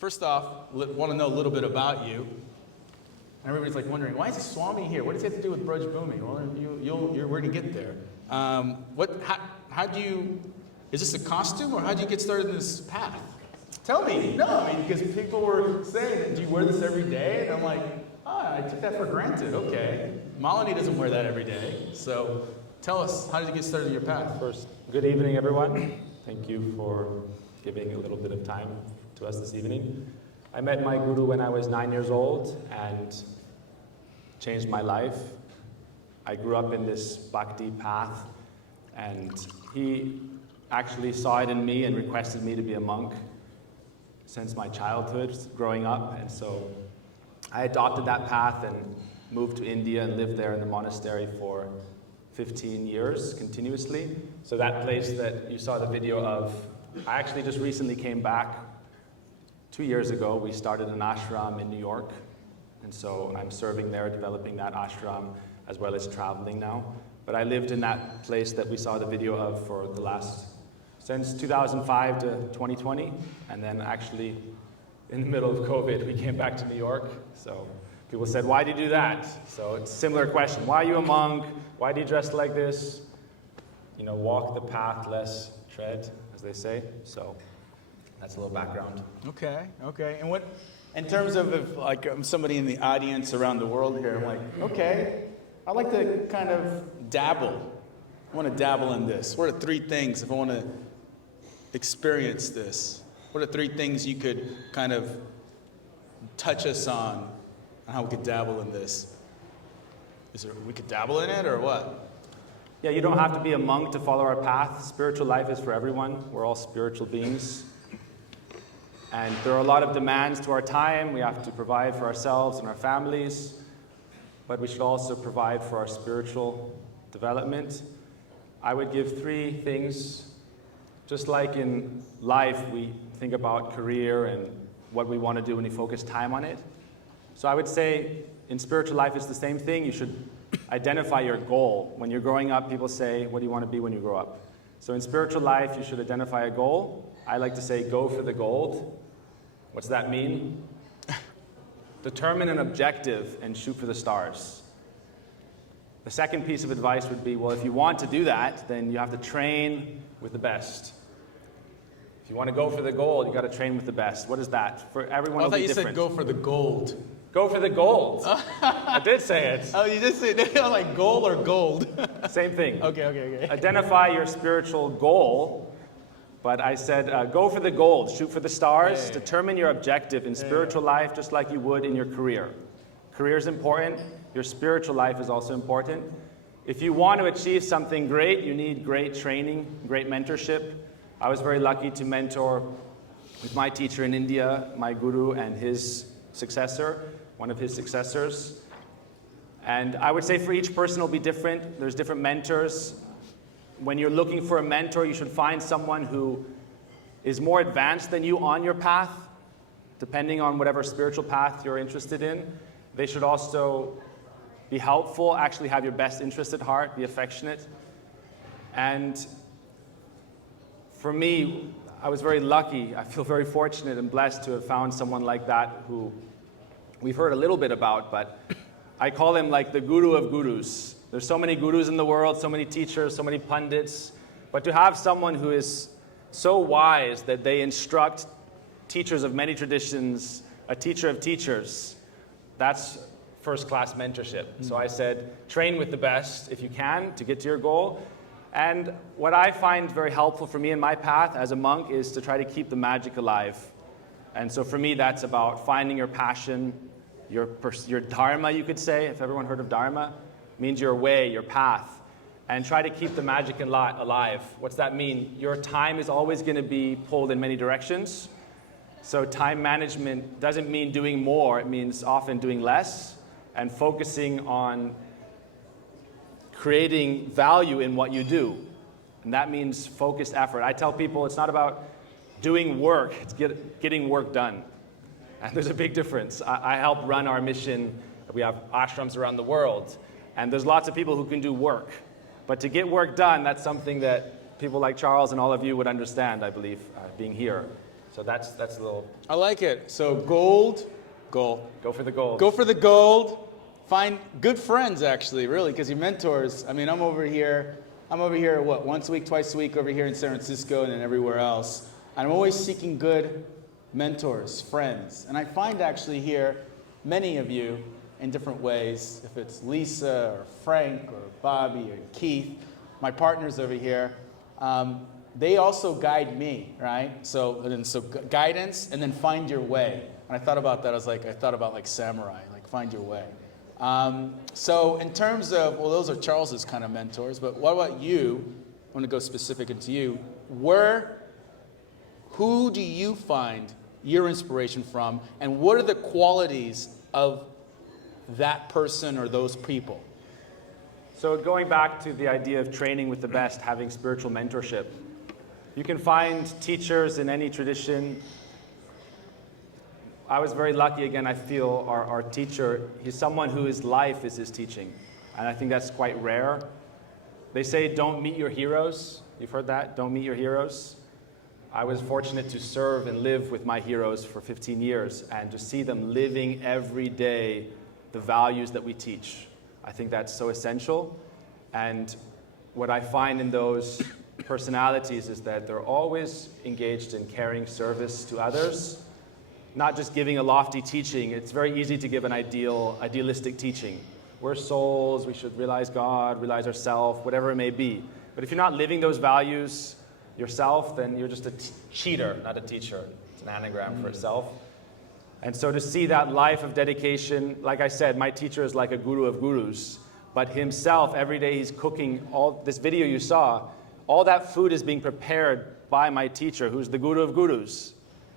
First off, want to know a little bit about you. Everybody's like wondering, why is the Swami here? What does he have to do with Braj Bhumi? Well, you're where to get there. How do you, is this a costume or how do you get started in this path? Tell me. No, I mean, because people were saying, do you wear this every day? And I'm like, I took that for granted. Okay. Malini doesn't wear that every day. So tell us, how did you get started in your path? First, good evening, everyone. Thank you for giving a little bit of time to us this evening. I met my guru when I was 9 years old and changed my life. I grew up in this bhakti path, and he actually saw it in me and requested me to be a monk since my childhood, growing up. And so I adopted that path and moved to India and lived there in the monastery for 15 years continuously. So that place that you saw the video of, I actually just recently came back 2 years ago. We started an ashram in New York. And so I'm serving there, developing that ashram, as well as traveling now. But I lived in that place that we saw the video of for the last, since 2005 to 2020. And then actually, in the middle of COVID, we came back to New York. So people said, why do you do that? So it's a similar question. Why are you a monk? Why do you dress like this? You know, walk the path, less tread, as they say. So that's a little background. Okay. And what, in terms of if, like, I'm somebody in the audience around the world here, I'm like, okay, I'd like to kind of dabble. I want to dabble in this. What are three things if I want to experience this? What are three things you could kind of touch us on how we could dabble in this? We could dabble in it or what? Yeah, you don't have to be a monk to follow our path. Spiritual life is for everyone. We're all spiritual beings. And there are a lot of demands to our time. We have to provide for ourselves and our families, but we should also provide for our spiritual development. I would give three things. Just like in life, we think about career and what we want to do and we focus time on it. So I would say in spiritual life, it's the same thing. You should identify your goal. When you're growing up, people say, what do you want to be when you grow up? So in spiritual life, you should identify a goal. I like to say, go for the gold. What's that mean? Determine an objective and shoot for the stars. The second piece of advice would be, well, if you want to do that, then you have to train with the best. If you want to go for the gold, you got to train with the best. What is that? For everyone, it'll be different. I thought you said go for the gold. Go for the gold. I did say it. Oh, you did say it. I'm like gold or gold? Same thing. Okay. Identify your spiritual goal, but I said go for the gold, shoot for the stars, Yeah. Determine your objective in spiritual life just like you would in your career. Career is important. Your spiritual life is also important. If you want to achieve something great, you need great training, great mentorship. I was very lucky to mentor with my teacher in India, my guru, and his successor, one of his successors. And I would say for each person it'll be different. There's different mentors. When you're looking for a mentor, you should find someone who is more advanced than you on your path, depending on whatever spiritual path you're interested in. They should also be helpful, actually have your best interest at heart, be affectionate. And for me, I was very lucky. I feel very fortunate and blessed to have found someone like that who we've heard a little bit about, but I call him like the guru of gurus. There's so many gurus in the world, so many teachers, so many pundits, but to have someone who is so wise that they instruct teachers of many traditions, a teacher of teachers, that's first-class mentorship. So I said, train with the best if you can to get to your goal. And what I find very helpful for me in my path as a monk is to try to keep the magic alive. And so for me, that's about finding your passion, your dharma, you could say, if everyone heard of dharma, means your way, your path, and try to keep the magic and lot alive. What's that mean? Your time is always going to be pulled in many directions. So time management doesn't mean doing more, it means often doing less and focusing on creating value in what you do. And that means focused effort. I tell people it's not about doing work, it's getting work done. And there's a big difference. I help run our mission. We have ashrams around the world. And there's lots of people who can do work. But to get work done, that's something that people like Charles and all of you would understand, I believe, being here. So that's a little, I like it. So goal. go for the gold. Go for the gold. Find good friends, actually, really, because your mentors. I mean, I'm over here, what, once a week, twice a week over here in San Francisco and then everywhere else. And I'm always seeking good mentors, friends. And I find actually here many of you in different ways, if it's Lisa or Frank or Bobby or Keith, my partners over here, they also guide me, right? So guidance and then find your way. And I thought about that, I thought about like samurai, like find your way. So in terms of, well, those are Charles's kind of mentors, but what about you? I want to go specific into you. Who do you find your inspiration from, and what are the qualities of that person or those people? So going back to the idea of training with the best, having spiritual mentorship, you can find teachers in any tradition. I was very lucky, again, I feel our teacher, he's someone whose life is his teaching. And I think that's quite rare. They say don't meet your heroes. You've heard that? Don't meet your heroes. I was fortunate to serve and live with my heroes for 15 years and to see them living every day the values that we teach. I think that's so essential. And what I find in those personalities is that they're always engaged in caring service to others, not just giving a lofty teaching. It's very easy to give an idealistic teaching. We're souls, we should realize God, realize ourselves, whatever it may be. But if you're not living those values yourself, then you're just a cheater, not a teacher. It's an anagram for itself. And so to see that life of dedication, like I said, my teacher is like a guru of gurus, but himself, every day he's cooking, all this video you saw, all that food is being prepared by my teacher, who's the guru of gurus.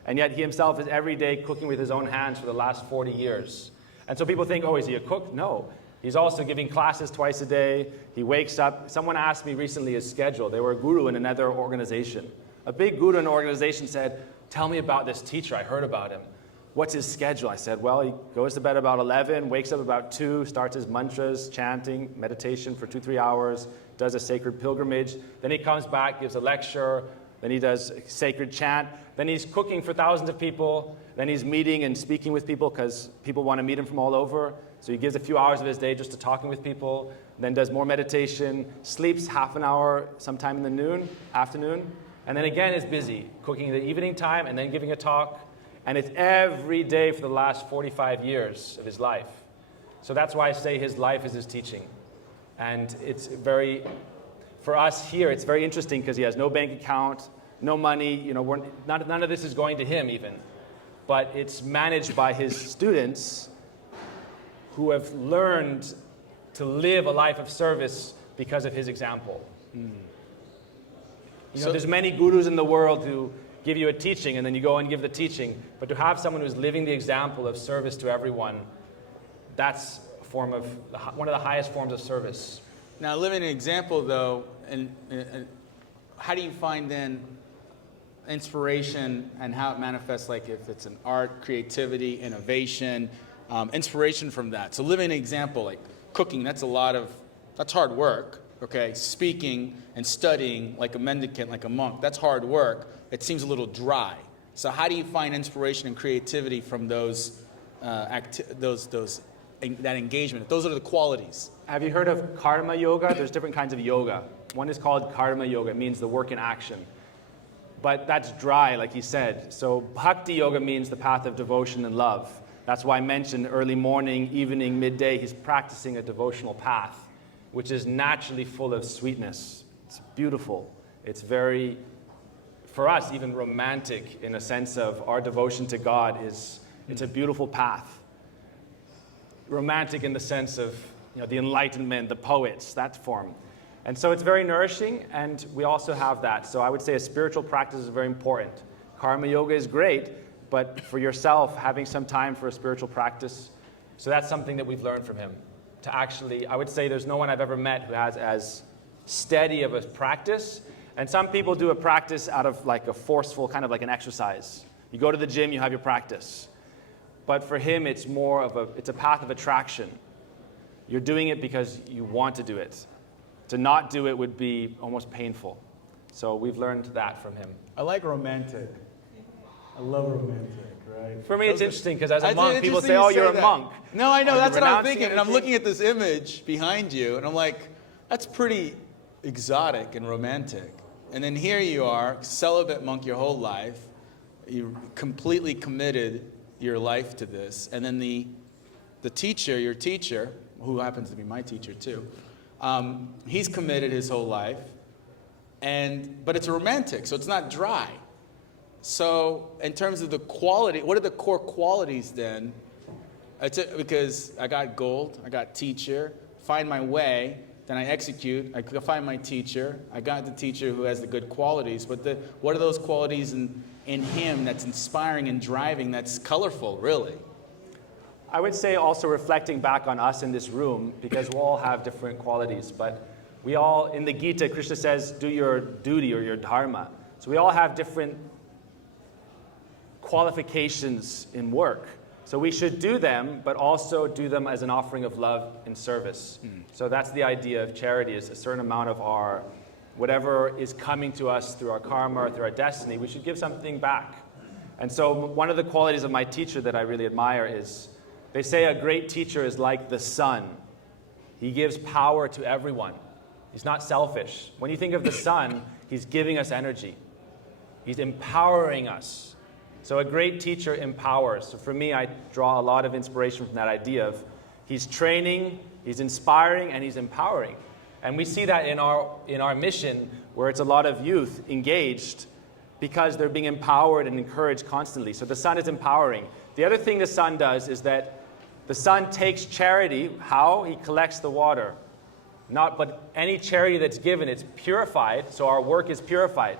And yet he himself is every day cooking with his own hands for the last 40 years. And so people think, oh, is he a cook? No. He's also giving classes twice a day. He wakes up. Someone asked me recently his schedule. They were a guru in another organization. A big guru in an organization said, tell me about this teacher. I heard about him. What's his schedule? I said, well, he goes to bed about 11, wakes up about 2, starts his mantras, chanting, meditation for 2-3 hours, does a sacred pilgrimage. Then he comes back, gives a lecture. Then he does a sacred chant. Then he's cooking for thousands of people. Then he's meeting and speaking with people because people want to meet him from all over. So he gives a few hours of his day just to talking with people, then does more meditation, sleeps half an hour sometime in the afternoon, and then again is busy cooking in the evening time and then giving a talk. And it's every day for the last 45 years of his life. So that's why I say his life is his teaching. And it's for us here, it's very interesting because he has no bank account, no money, none of this is going to him even. But it's managed by his students who have learned to live a life of service because of his example. There's many gurus in the world who give you a teaching and then you go and give the teaching, but to have someone who's living the example of service to everyone, that's one of the highest forms of service. Now, living an example, though, and how do you find then inspiration and how it manifests, like if it's an art, creativity, innovation, inspiration from that? So living an example, like cooking, that's hard work, okay? Speaking and studying like a mendicant, like a monk, that's hard work. It seems a little dry. So how do you find inspiration and creativity from that engagement? Those are the qualities. Have you heard of karma yoga? There's different kinds of yoga. One is called karma yoga. It means the work in action. But that's dry, like he said. So bhakti yoga means the path of devotion and love. That's why I mentioned early morning, evening, midday, he's practicing a devotional path, which is naturally full of sweetness. It's beautiful. It's very, for us, even romantic in a sense of our devotion to God it's a beautiful path. Romantic in the sense of the Enlightenment, the poets, that form. And so it's very nourishing, and we also have that. So I would say a spiritual practice is very important. Karma yoga is great, but for yourself, having some time for a spiritual practice, so that's something that we've learned from him. To actually, I would say there's no one I've ever met who has as steady of a practice. And some people do a practice out of like a forceful, kind of like an exercise. You go to the gym, you have your practice. But for him, it's a path of attraction. You're doing it because you want to do it. To not do it would be almost painful. So we've learned that from him. I like romantic. I love romantic, right? For me, it's interesting because as a It's monk, people interesting say, you "Oh, say you're a that. monk." No, I know, Are you that's what I'm renouncing thinking. And I'm anything? looking at this image behind you, and I'm like, that's pretty exotic and romantic. And then here you are, celibate monk your whole life. You completely committed your life to this. And then the teacher, your teacher, who happens to be my teacher too, he's committed his whole life. But it's romantic, so it's not dry. So in terms of the quality, what are the core qualities then? Because I got gold, I got teacher, find my way, then I execute, I find my teacher, I got the teacher who has the good qualities, but what are those qualities in him that's inspiring and driving, that's colorful, really? I would say also reflecting back on us in this room, because we all have different qualities, but we all, in the Gita, Krishna says, do your duty or your dharma. So we all have different qualifications in work. So we should do them, but also do them as an offering of love and service. So that's the idea of charity, is a certain amount of our, whatever is coming to us through our karma or through our destiny, we should give something back. And so one of the qualities of my teacher that I really admire is, they say a great teacher is like the sun. He gives power to everyone. He's not selfish. When you think of the sun, he's giving us energy. He's empowering us. So a great teacher empowers. So for me, I draw a lot of inspiration from that idea of he's training, he's inspiring, and he's empowering. And we see that in our mission, where it's a lot of youth engaged because they're being empowered and encouraged constantly. So the sun is empowering. The other thing the sun does is that the sun takes charity. How? He collects the water. But any charity that's given, it's purified, so our work is purified.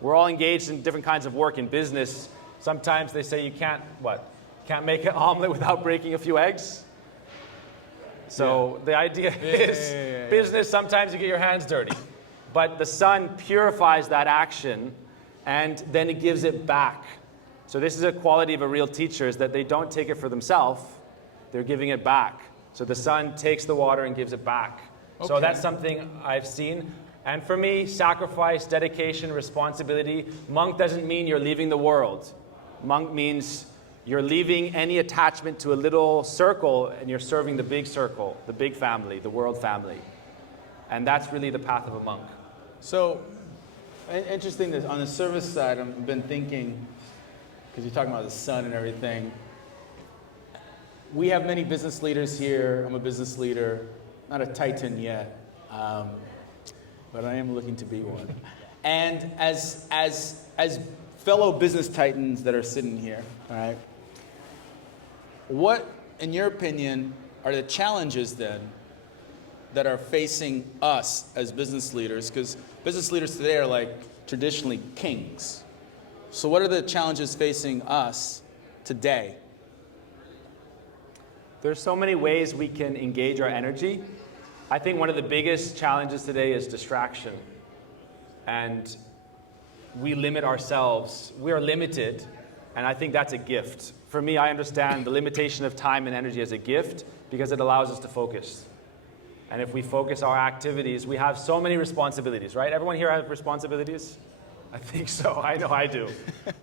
We're all engaged in different kinds of work in business. Sometimes they say you can't make an omelet without breaking a few eggs. So the idea is business, sometimes you get your hands dirty. But the sun purifies that action, and then it gives it back. So this is a quality of a real teacher, is that they don't take it for themselves, they're giving it back. So the sun takes the water and gives it back. Okay. So that's something I've seen. And for me, sacrifice, dedication, responsibility. Monk doesn't mean you're leaving the world. Monk means you're leaving any attachment to a little circle and you're serving the big circle, the big family, the world family. And that's really the path of a monk. So, interesting that on the service side, I've been thinking, because you're talking about the sun and everything, we have many business leaders here. I'm a business leader, not a titan yet, but I am looking to be one. And as fellow business titans that are sitting here, all right, what, in your opinion, are the challenges then that are facing us as business leaders? Because business leaders today are like traditionally kings. So what are the challenges facing us today? There's so many ways we can engage our energy. I think one of the biggest challenges today is distraction. And we limit ourselves. We are limited, and I think that's a gift. For me, I understand the limitation of time and energy as a gift because it allows us to focus. And if we focus our activities, we have so many responsibilities, right? Everyone here have responsibilities? I think so. I know I do.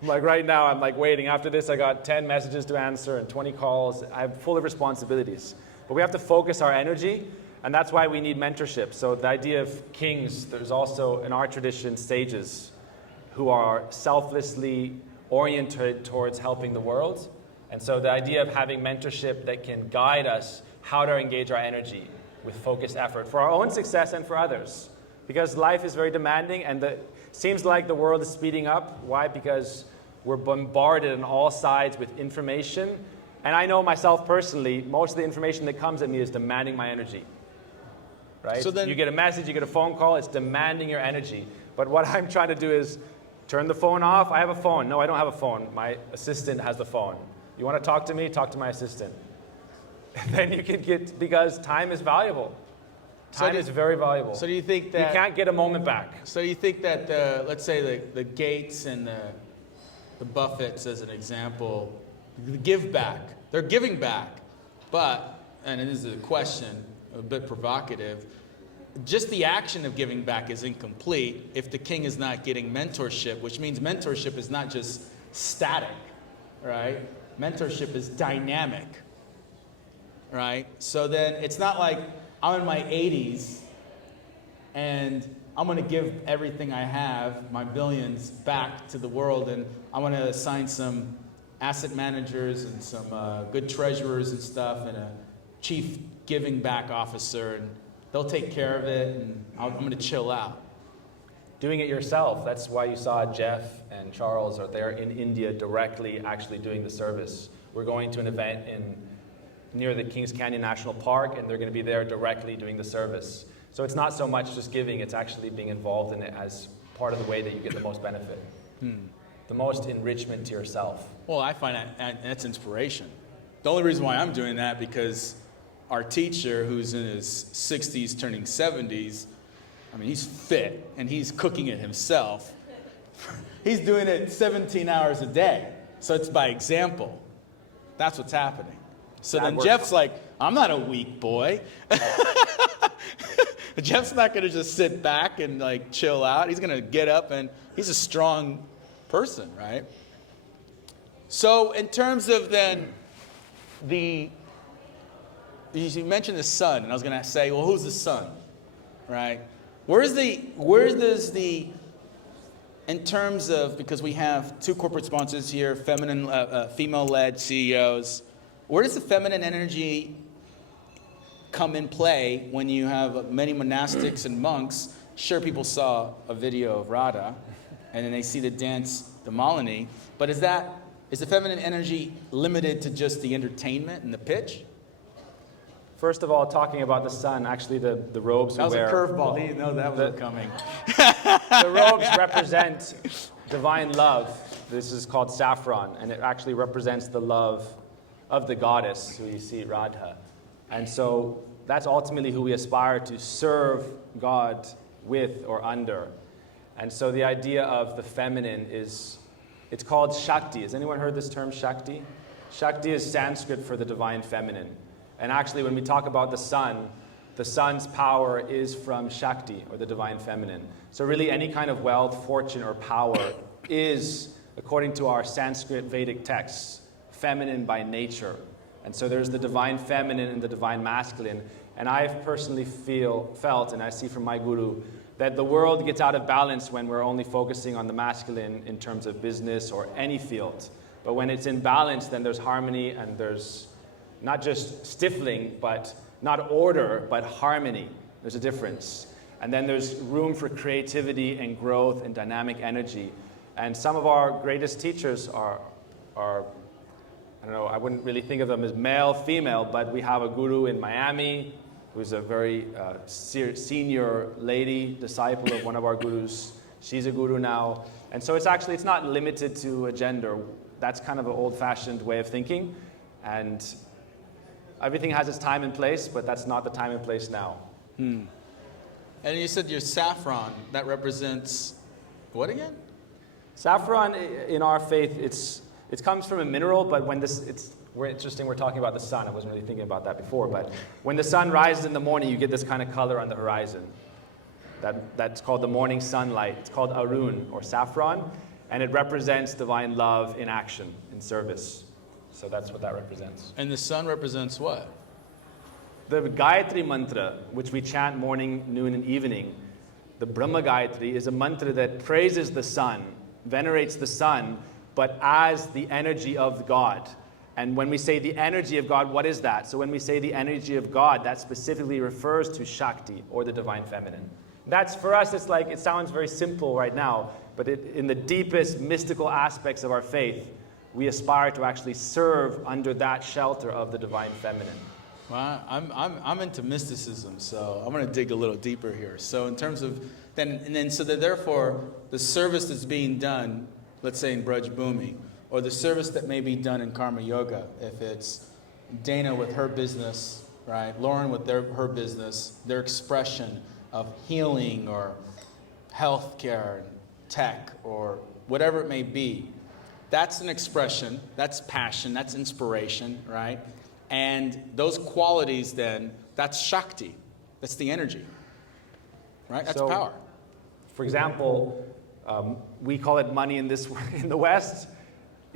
Like right now, I'm like waiting. After this, I got 10 messages to answer and 20 calls. I'm full of responsibilities. But we have to focus our energy, and that's why we need mentorship. So the idea of kings, there's also in our tradition sages who are selflessly oriented towards helping the world. And so the idea of having mentorship that can guide us how to engage our energy with focused effort for our own success and for others. Because life is very demanding, and it seems like the world is speeding up. Why? Because we're bombarded on all sides with information. And I know myself personally, most of the information that comes at me is demanding my energy. Right? So then, you get a message, you get a phone call, it's demanding your energy. But what I'm trying to do is turn the phone off. I have a phone. No, I don't have a phone. My assistant has the phone. You want to talk to me? Talk to my assistant. And then you can get, because time is valuable. Time is very valuable. So do you think that... You can't get a moment back. So you think that, let's say the Gates and the Buffetts as an example, give back. They're giving back. But, and this is a question, a bit provocative, just the action of giving back is incomplete if the king is not getting mentorship, which means mentorship is not just static, right? Mentorship is dynamic, right? So then it's not like I'm in my 80s and I'm going to give everything I have, my billions, back to the world, and I'm going to assign some asset managers and some good treasurers and stuff and a chief giving back officer, and they'll take care of it, and I'm going to chill out. Doing it yourself. That's why you saw Jeff and Charles are there in India directly actually doing the service. We're going to an event near the Kings Canyon National Park, and they're going to be there directly doing the service. So it's not so much just giving, it's actually being involved in it as part of the way that you get the most benefit. The most enrichment to yourself. Well, I find that's inspiration. The only reason why I'm doing that because our teacher, who's in his 60s turning 70s, I mean, he's fit and he's cooking it himself. He's doing it 17 hours a day. So it's by example. That's what's happening. So That then works. Jeff's like, I'm not a weak boy. Jeff's not going to just sit back and like chill out. He's going to get up, and he's a strong person, right? So in terms of then you mentioned the sun, and I was going to say, well, who's the sun, right? In terms of, because we have two corporate sponsors here, female-led CEOs, where does the feminine energy come in play when you have many monastics and monks? Sure, people saw a video of Radha, and then they see the dance, the Malini, but is the feminine energy limited to just the entertainment and the pitch? First of all, talking about the sun, actually the robes we wear. That was a curveball. He didn't know that was coming. The robes represent divine love. This is called saffron, and it actually represents the love of the goddess, who you see, Radha. And so that's ultimately who we aspire to serve God with or under. And so the idea of the feminine it's called Shakti. Has anyone heard this term, Shakti? Shakti is Sanskrit for the divine feminine. And actually, when we talk about the sun's power is from Shakti, or the divine feminine. So really, any kind of wealth, fortune, or power is, according to our Sanskrit Vedic texts, feminine by nature. And so there's the divine feminine and the divine masculine. And I've personally felt, and I see from my guru, that the world gets out of balance when we're only focusing on the masculine in terms of business or any field. But when it's in balance, then there's harmony, and there's not just stifling, but not order, but harmony. There's a difference. And then there's room for creativity and growth and dynamic energy. And some of our greatest teachers are I don't know, I wouldn't really think of them as male, female, but we have a guru in Miami who's a very senior lady, disciple of one of our gurus. She's a guru now. And so it's not limited to a gender. That's kind of an old-fashioned way of thinking. And everything has its time and place, but that's not the time and place now. And you said your saffron, that represents what again? Saffron, in our faith, it comes from a mineral, but we're talking about the sun. I wasn't really thinking about that before, but when the sun rises in the morning, you get this kind of color on the horizon. That's called the morning sunlight. It's called Arun, or saffron, and it represents divine love in action, in service. So that's what that represents. And the sun represents what? The Gayatri mantra, which we chant morning, noon, and evening, the Brahma Gayatri, is a mantra that praises the sun, venerates the sun, but as the energy of God. And when we say the energy of God, what is that? So when we say the energy of God, that specifically refers to Shakti, or the divine feminine. That's, for us, it sounds very simple right now, but in the deepest mystical aspects of our faith, we aspire to actually serve under that shelter of the divine feminine. Well, I'm into mysticism, so I'm going to dig a little deeper here. So in terms of therefore the service that's being done, let's say in Braj Bhumi, or the service that may be done in Karma Yoga, if it's Dana with her business, right, Lauren with her business, their expression of healing or healthcare, tech, or whatever it may be. That's an expression, that's passion, that's inspiration, right? And those qualities then, that's Shakti, that's the energy, right? That's power. For example, we call it money in the West.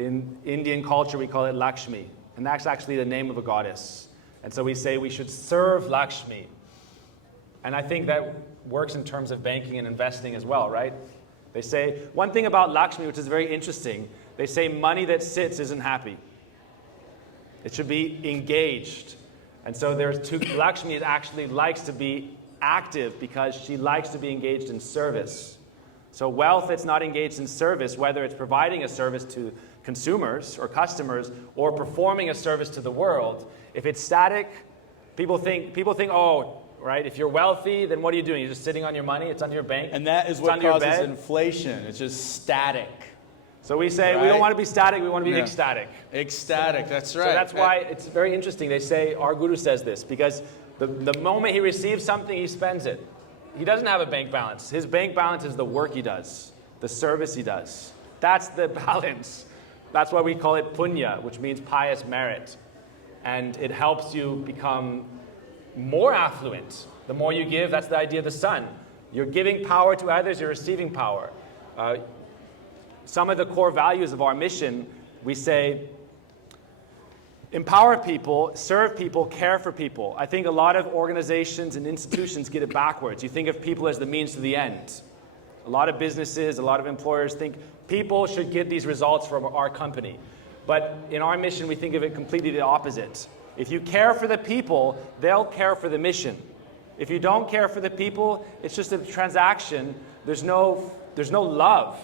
In Indian culture, we call it Lakshmi, and that's actually the name of a goddess. And so we say we should serve Lakshmi. And I think that works in terms of banking and investing as well, right? They say, one thing about Lakshmi, which is very interesting, they say money that sits isn't happy. It should be engaged. And so Lakshmi actually likes to be active because she likes to be engaged in service. So wealth that's not engaged in service, whether it's providing a service to consumers or customers or performing a service to the world, if it's static, people think, oh, right, if you're wealthy, then what are you doing? You're just sitting on your money, it's on your bank. And that is what causes inflation. It's just static. So we say we don't want to be static, we want to be ecstatic. Ecstatic, that's right. So that's why it's very interesting. They say, our guru says this, because the moment he receives something, he spends it. He doesn't have a bank balance. His bank balance is the work he does, the service he does. That's the balance. That's why we call it punya, which means pious merit. And it helps you become more affluent. The more you give, that's the idea of the sun. You're giving power to others, you're receiving power. Some of the core values of our mission, we say, empower people, serve people, care for people. I think a lot of organizations and institutions get it backwards. You think of people as the means to the end. A lot of businesses, a lot of employers think people should get these results from our company. But in our mission, we think of it completely the opposite. If you care for the people, they'll care for the mission. If you don't care for the people, it's just a transaction. There's no love.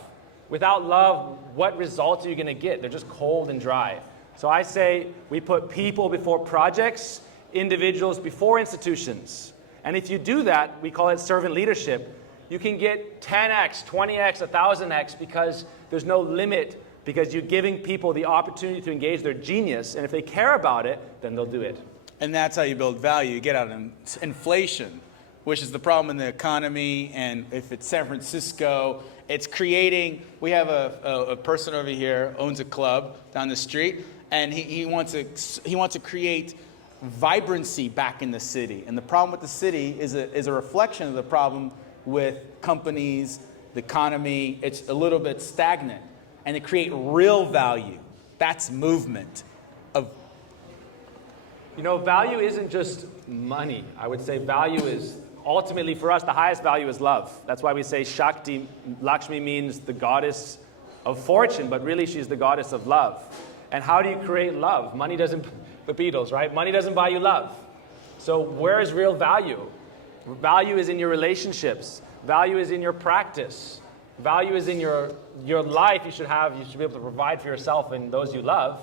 Without love, what results are you going to get? They're just cold and dry. So I say we put people before projects, individuals before institutions. And if you do that, we call it servant leadership, you can get 10x, 20x, 1,000x because there's no limit, because you're giving people the opportunity to engage their genius, and if they care about it, then they'll do it. And that's how you build value. You get out of inflation, which is the problem in the economy, and if it's San Francisco, it's creating, we have a person over here, owns a club down the street, and he wants to create vibrancy back in the city. And the problem with the city is a reflection of the problem with companies, the economy. It's a little bit stagnant. And to create real value, that's movement. Value isn't just money. I would say value is, ultimately for us, the highest value is love. That's why we say Shakti, Lakshmi means the goddess of fortune, but really she's the goddess of love. And how do you create love? Money doesn't, the Beatles, right? Money doesn't buy you love. So where is real value? Value is in your relationships. Value is in your practice. Value is in your life. You should be able to provide for yourself and those you love.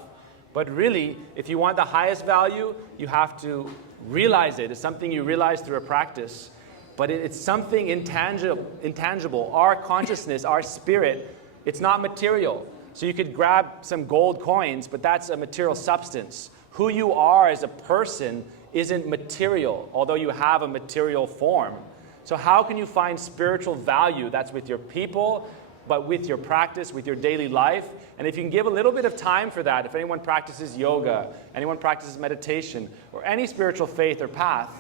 But really, if you want the highest value, you have to realize it. It's something you realize through a practice. But it's something intangible. Our consciousness, our spirit, it's not material. So you could grab some gold coins, but that's a material substance. Who you are as a person isn't material, although you have a material form. So how can you find spiritual value? That's with your people, but with your practice, with your daily life. And if you can give a little bit of time for that, if anyone practices yoga, anyone practices meditation, or any spiritual faith or path,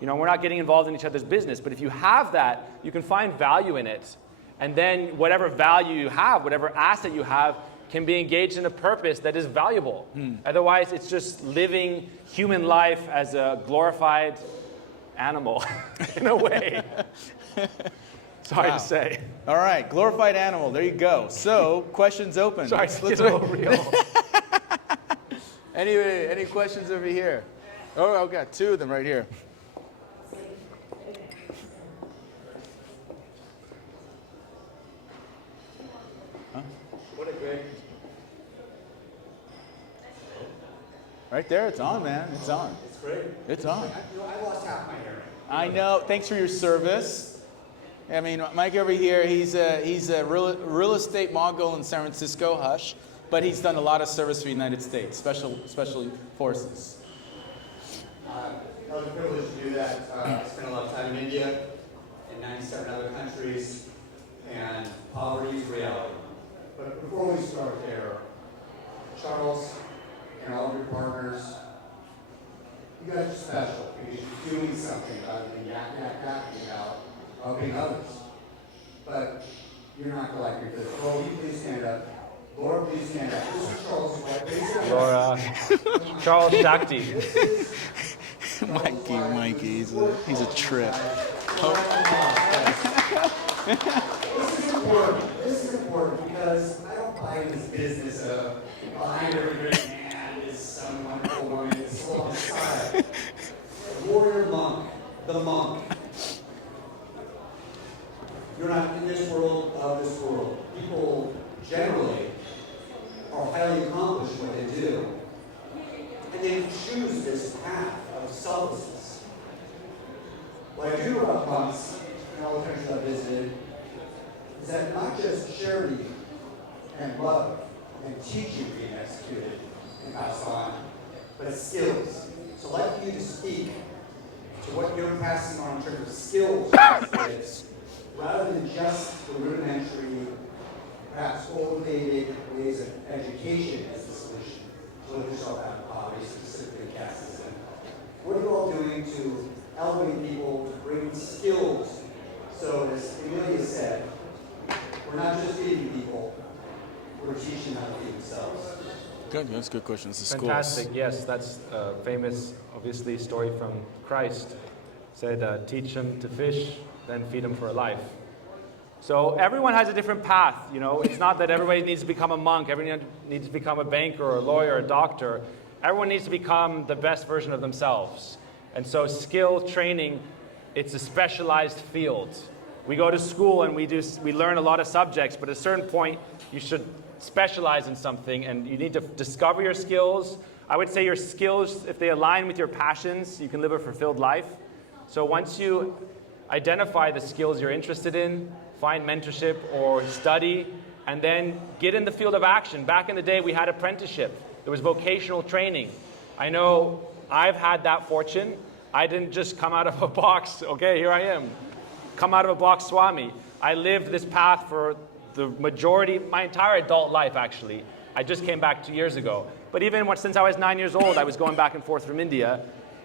we're not getting involved in each other's business, but if you have that, you can find value in it. And then whatever value you have, whatever asset you have, can be engaged in a purpose that is valuable. Otherwise, it's just living human life as a glorified animal, in a way. Sorry to say. All right, glorified animal. There you go. So, questions open. Sorry, let's get a little real. Any questions over here? Oh, I've got two of them right here. Huh? What a great. Right there, it's on, man. It's on. It's great. It's on. I lost half my hair. I know. Thanks for your service. I mean, Mike over here, he's a real estate mogul in San Francisco, hush, but he's done a lot of service for the United States, special forces. It was a privilege to do that. I spent a lot of time in India, in 97 other countries, and poverty is reality. But before we start there, Charles and all of your partners, you guys are special because you're doing something other than yakking about helping others. But you're not like your good. Well, you please stand up Laura, please stand up. This is Charles White. Please stand up. Laura, Charles Shack15. Mikey, he's a trip. This is important because I don't buy this business of behind every great man is some wonderful woman that's still on the side. The warrior monk, the monk. You're not in this world of this world. People generally are highly accomplished in what they do. And they choose this path of selflessness. What I do about monks in all the countries I've visited is that not just charity and love and teaching being executed and passed on, but skills. So I'd like you to speak to what you're passing on in terms of skills is, rather than just the rudimentary, perhaps overrated ways of education as the solution to lift yourself out of poverty, specifically caste system. What are you all doing to elevate people to bring skills? So as Amelia said, we're not just feeding people, we're teaching them how to feed themselves. Good, that's a good question. It's the Fantastic. schools. Yes, that's a famous, obviously, story from Christ. Said, teach them to fish, then feed them for a life. So everyone has a different path. You know, it's not that everybody needs to become a monk, everyone needs to become a banker or a lawyer or a doctor. Everyone needs to become the best version of themselves. And so skill training, it's a specialized field. We go to school and we learn a lot of subjects, but at a certain point you should specialize in something and you need to discover your skills. I would say your skills, if they align with your passions, you can live a fulfilled life. So once you identify the skills you're interested in, find mentorship or study, and then get in the field of action. Back in the day, we had apprenticeship. There was vocational training. I know I've had that fortune. I didn't just come out of a box, okay, here I am. Come out of a box Swami. I lived this path for the majority, my entire adult life actually. I just came back 2 years ago. But even since I was 9 years old, I was going back and forth from India.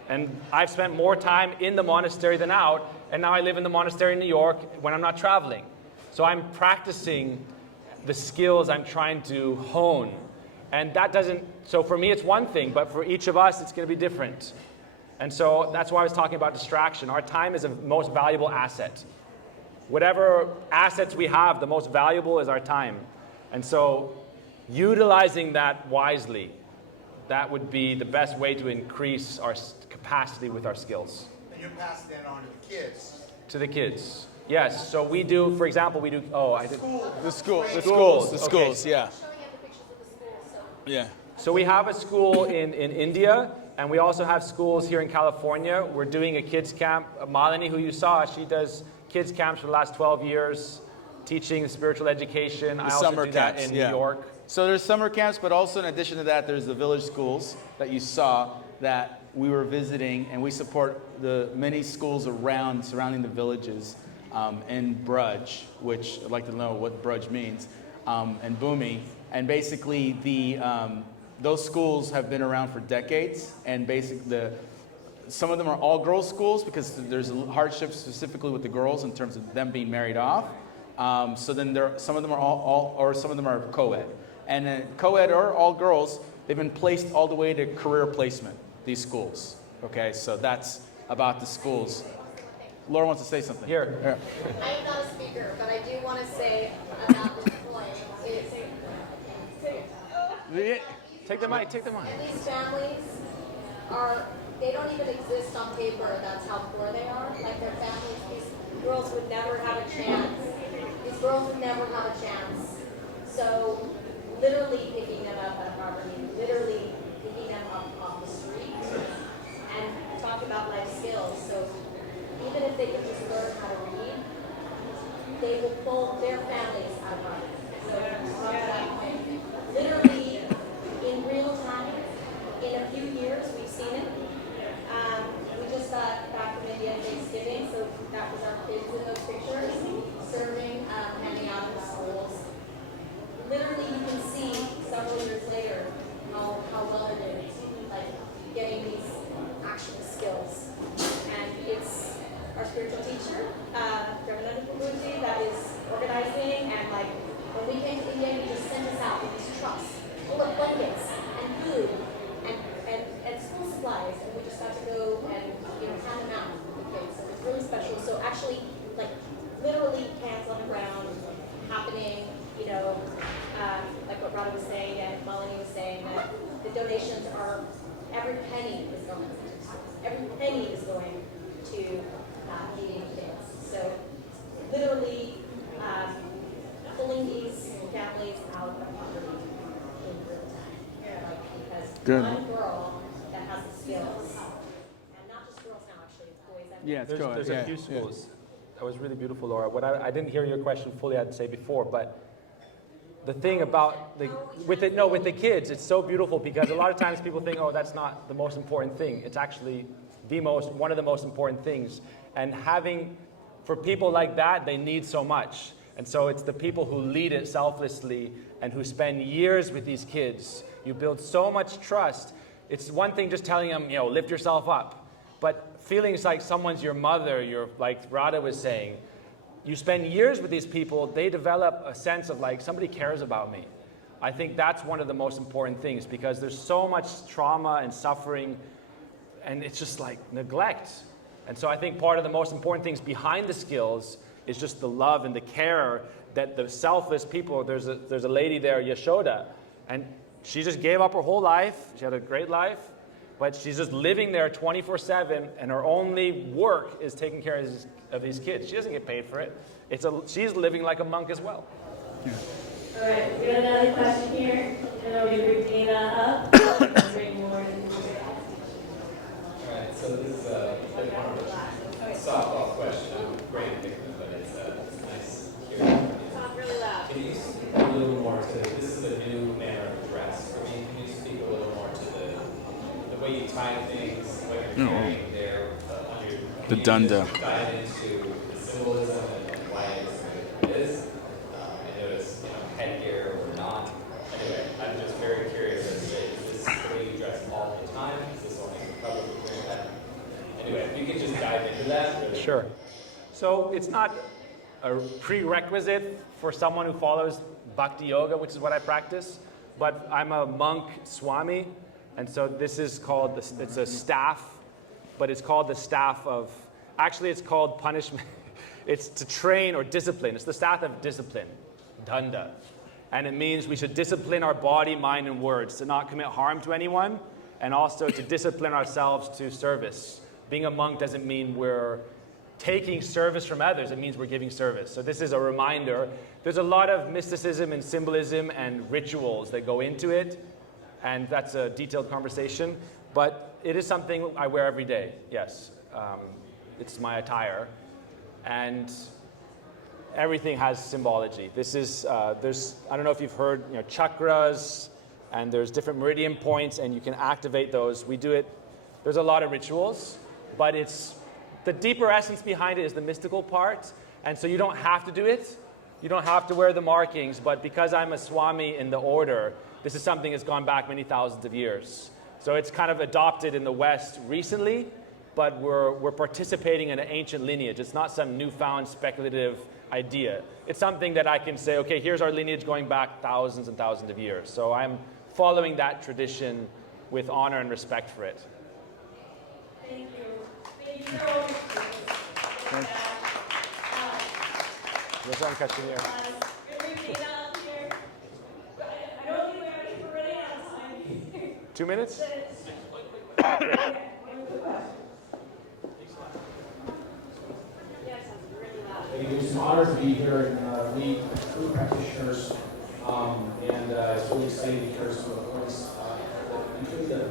And I've spent more time in the monastery than out. And now I live in the monastery in New York when I'm not traveling. So I'm practicing the skills I'm trying to hone. And that doesn't, so for me it's one thing, but for each of us it's going to be different. And so that's why I was talking about distraction. Our time is the most valuable asset. Whatever assets we have, the most valuable is our time. And so utilizing that wisely, that would be the best way to increase our capacity with our skills. And you pass that on to the kids. To the kids. Yes, so we do, for example, we do, The schools, okay. yeah. Showing you the pictures of the school, so. Yeah. So we have a school in India, and we also have schools here in California. We're doing a kids camp. Malini, who you saw, she does kids camps for the last 12 years, teaching spiritual education. I also summer do that camps, in yeah. New York. So there's summer camps, but also in addition to that, there's the village schools that you saw that we were visiting, and we support the many schools surrounding the villages in Brudge, which I'd like to know what Brudge means, and Bhumi. And basically, those schools have been around for decades, and some of them are all-girls schools because there's hardships specifically with the girls in terms of them being married off. So then some of them are some of them are co-ed. And co-ed or all girls, they've been placed all the way to career placement, these schools. Okay, so that's about the schools. Laura wants to say something. Here. I am not a speaker, but I do want to say about this point is Take the mic, take the mic. and these families they don't even exist on paper. That's how poor they are. Like their families, these girls would never have a chance. These girls would never have a chance. So literally picking them up out of poverty, literally picking them up off the street, and talk about life skills. So even if they can just learn how to read, they will pull their families out of poverty. So talk to that point. Literally in real time, in a few years, we've seen it. We just got back from India on Thanksgiving, so that was our kids in those pictures, serving, handing out in the schools. Literally, you can see several years later how well they're doing, like getting these actual skills. And it's our spiritual teacher, Rasikananda, that is organizing and like donations are, every penny is going to feeding kids. So literally pulling these families out of poverty in real time. Like, because Good. one girl that has the skills, and not just girls now, actually, it's boys and Yeah, it's There's, good. there's Yeah, a few yeah. schools. That was really beautiful, Laura. What I didn't hear your question fully, I'd say before, but the thing about with the kids, it's so beautiful because a lot of times people think, oh, that's not the most important thing. It's actually one of the most important things. And for people like that, they need so much. And so it's the people who lead it selflessly and who spend years with these kids. You build so much trust. It's one thing just telling them, lift yourself up. But feelings like someone's your mother, like Radha was saying, you spend years with these people, they develop a sense of like, somebody cares about me. I think that's one of the most important things because there's so much trauma and suffering and it's just like neglect. And so I think part of the most important things behind the skills is just the love and the care that the selfless people, there's a lady there, Yashoda, and she just gave up her whole life. She had a great life, but she's just living there 24/7 and her only work is taking care of these kids. She doesn't get paid for it. She's living like a monk as well. Yeah. All right, we got another question here, and then we bring Dana up. And bring more in. Alright, so this is like more of a softball question. I'm great at picking, but it's nice hearing. talk really loud. Can you speak a little more to, this is a new manner of dress for me, can you speak a little more to the way you tie things, what you're carrying there on your... The can you dunda. just dive into the symbolism and why it's what it is? I noticed, headgear or not. Anyway, I'm just very curious as to, is this the way you dress all the time? Is this only in public wearing that? Anyway, if you could just dive into that. Really. Sure. So it's not a prerequisite for someone who follows Bhakti Yoga, which is what I practice, but I'm a monk Swami, and so this is called, it's a staff, but it's called the staff of, actually it's called punishment. It's to train or discipline. It's the staff of discipline, danda. And it means we should discipline our body, mind, and words to not commit harm to anyone, and also to discipline ourselves to service. Being a monk doesn't mean we're taking service from others, it means we're giving service. So this is a reminder. There's a lot of mysticism and symbolism and rituals that go into it, and that's a detailed conversation, but it is something I wear every day, yes. It's my attire, and everything has symbology. This is, I don't know if you've heard, chakras, and there's different meridian points, and you can activate those. We do it, there's a lot of rituals, but the deeper essence behind it is the mystical part, and so you don't have to do it. You don't have to wear the markings, but because I'm a Swami in the order, this is something that's gone back many thousands of years. So it's kind of adopted in the West recently, but we're participating in an ancient lineage. It's not some newfound speculative idea. It's something that I can say, okay, here's our lineage going back thousands and thousands of years. So I'm following that tradition with honor and respect for it. Thank you. Thank you for all your There's one question here. bring Dana up here. I don't think we're running out of time. 2 minutes? It's an honor to be here and meet food practitioners, and it's really exciting because of the points between the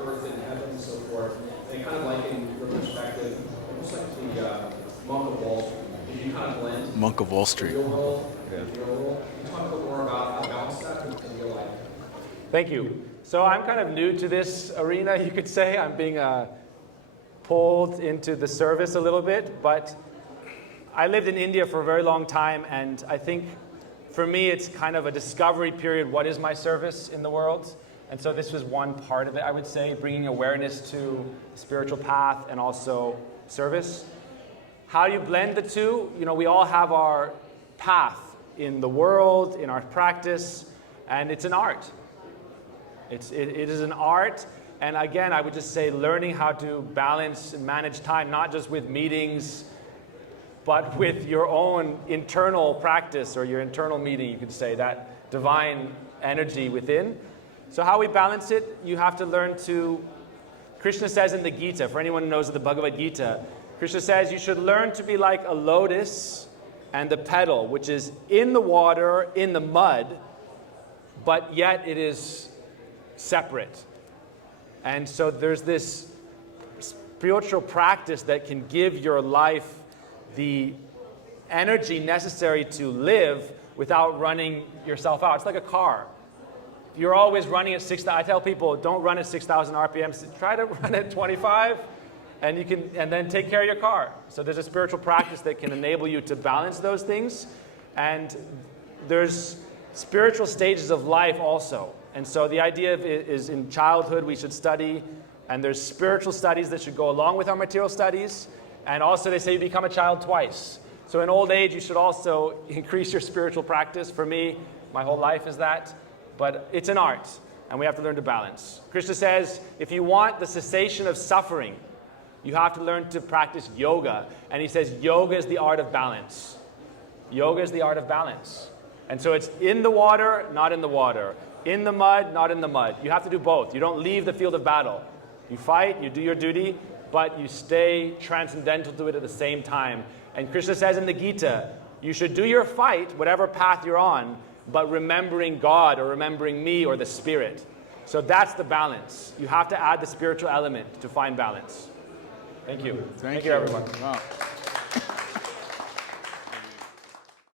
earth and heaven and so forth. They kind of like in your perspective, almost like the monk of Wall Street. You kind of blend Monk of Wall Street. real world and the real world. Can you talk a little more about how to balance that in real life? Thank you. So I'm kind of new to this arena, you could say. I'm being pulled into the service a little bit, but I lived in India for a very long time, and I think for me it's kind of a discovery period. What is my service in the world? And so this was one part of it, I would say, bringing awareness to the spiritual path and also service. How do you blend the two? We all have our path in the world, in our practice, and it's an art. It is an art, and again, I would just say learning how to balance and manage time, not just with meetings, but with your own internal practice or your internal meeting, you could say, that divine energy within. So how we balance it, you have to learn to, Krishna says in the Gita, for anyone who knows the Bhagavad Gita, Krishna says you should learn to be like a lotus and the petal, which is in the water, in the mud, but yet it is separate. And so there's this spiritual practice that can give your life the energy necessary to live without running yourself out. It's like a car. If you're always running at 6,000, I tell people, don't run at 6,000 RPMs. Try to run at 25, and then take care of your car. So there's a spiritual practice that can enable you to balance those things. And there's spiritual stages of life also. And so the idea is in childhood we should study, and there's spiritual studies that should go along with our material studies. And also they say you become a child twice. So in old age you should also increase your spiritual practice. For me, my whole life is that. But it's an art, and we have to learn to balance. Krishna says, if you want the cessation of suffering, you have to learn to practice yoga. And he says, yoga is the art of balance. Yoga is the art of balance. And so it's in the water, not in the water. In the mud, not in the mud. You have to do both. You don't leave the field of battle. You fight, you do your duty, but you stay transcendental to it at the same time. And Krishna says in the Gita, you should do your fight, whatever path you're on, but remembering God or remembering me or the Spirit. So that's the balance. You have to add the spiritual element to find balance. Thank you. Thank you, everyone. Wow.